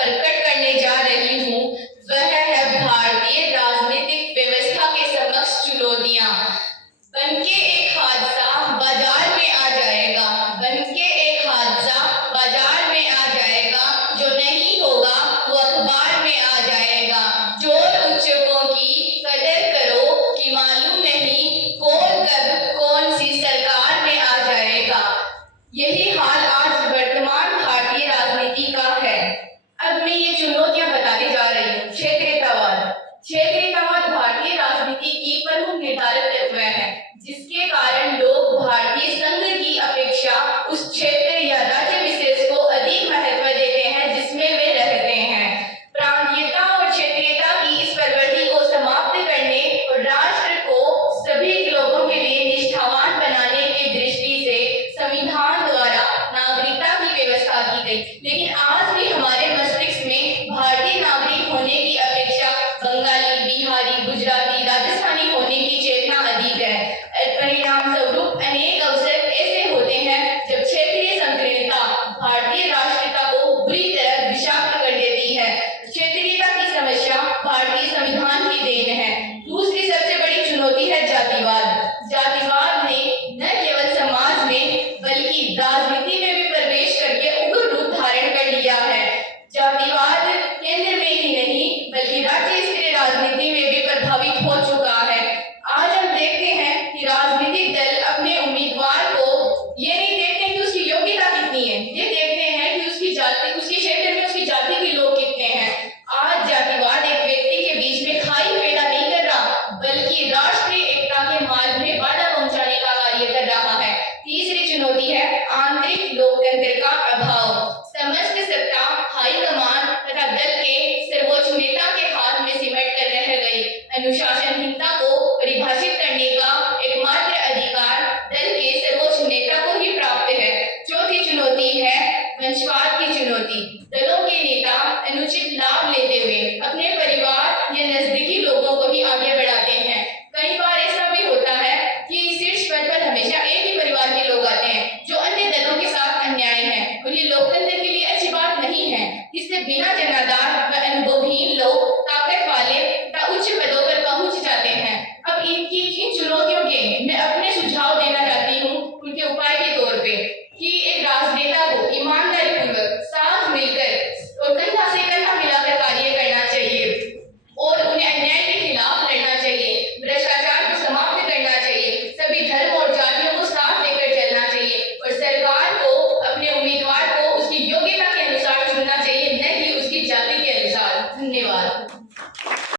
प्रकट करने जा रही हूँ वह है भारतीय राजनीतिक व्यवस्था के समक्ष चुनौतियां। बनके एक हादसा बाजार में आ जाएगा, बनके एक हादसा बाजार में आ जाएगा, जो नहीं होगा वो अखबार में आ जाएगा। चोर उच्चकों की कदर करो कि मालूम नहीं कौन कब कौन सी सरकार में आ जाएगा। यही हाल आज वर्तमान भारतीय राजनीति का है। अब मैं ये चुनौतियां बताने जा रही हूँ। क्षेत्रीयतावाद भारतीय राजनीति की प्रमुख निर्धारक तत्व है, जिसके कारण लोग भारतीय संघ की अपेक्षा उस क्षेत्र या राज्य विशेष को अधिक महत्व देते हैं जिसमें वे रहते हैं। प्रांतीयता और क्षेत्रीयता की इस प्रवृत्ति को समाप्त करने और राष्ट्र को सभी लोगों के लिए निष्ठावान बनाने की दृष्टि से संविधान द्वारा नागरिकता की व्यवस्था की गई। लेकिन आज भी हमारे मस्तिष्क में भारतीय नागरिक होने की अपेक्षा बंगाली, बिहारी, गुजराती, राजस्थानी होने की चेतना अधिक है। परिणाम स्वरूप अनेक अवसर ऐसे होते हैं जब क्षेत्रीय संकीर्णता भारतीय राष्ट्रीयता को बुरी तरह विषाक्त कर देती है। क्षेत्रीयता की समस्या भारतीय संविधान की देन है। दूसरी सबसे बड़ी चुनौती है जातिवाद। जातिवाद ने न केवल समाज में बल्कि राजनीति में भी प्रवेश करके उग्र रूप धारण कर लिया है। जातिवाद केंद्र में ही नहीं बल्कि राज्य स्तरीय राजनीति में भी प्रभावित हो चुका है। आज हम देखते हैं कि राजनीतिक दल अपने उम्मीदवार को ये नहीं देखते कि उसकी योग्यता कितनी है, ये देखते हैं कि उसकी जाति, उसके क्षेत्र में उसकी जाति के लोग कितने हैं। आज जातिवाद एक व्यक्ति के बीच में खाई पैदा नहीं कर रहा बल्कि राष्ट्रीय एकता के मार्ग में बाधा पहुंचाने का कार्य कर रहा है। तीसरी चुनौती है आंतरिक लोकतंत्र का अभाव। समस्त सत्ता हाईकमान तथा दल के सर्वोच्च नेता के हाथ में सिमट कर रह गई। अनुशासनहीनता को परिभाषित करने का एकमात्र अधिकार दल के सर्वोच्च नेता को ही प्राप्त है। चौथी चुनौती है वंशवाद की चुनौती। दलों के नेता अनुचित लाभ लेते हुए अपने परिवार या नजदीकी लोगों को ही आगे बढ़ाते हैं। कई बार ऐसा भी होता है कि शीर्ष पद पर हमेशा एक ही परिवार के लोग आते हैं जो अन्य दलों के साथ अन्याय है, और ये लोकतंत्र के लिए अच्छी बात नहीं है। इससे बिना जनाधार व अनुभवहीन लोग ताकत वाले तथा उच्च पदों पर पहुंच जाते हैं। अब इन चुनौतियों के मैं अपने सुझाव देना चाहती हूँ उनके उपाय के तौर पे कि एक राजनेता को ईमानदारी पूर्वक साथ मिलकर और कंधा से कंधा मिलाकर कार्य करना चाहिए और उन्हें अन्याय के खिलाफ लड़ना चाहिए, भ्रष्टाचार को समाप्त करना चाहिए, सभी धर्म और जातियों को साथ लेकर चलना चाहिए और सरकार को अपने उम्मीदवार को उसकी योग्यता के अनुसार चुनना चाहिए, न कि उसकी जाति के अनुसार। धन्यवाद।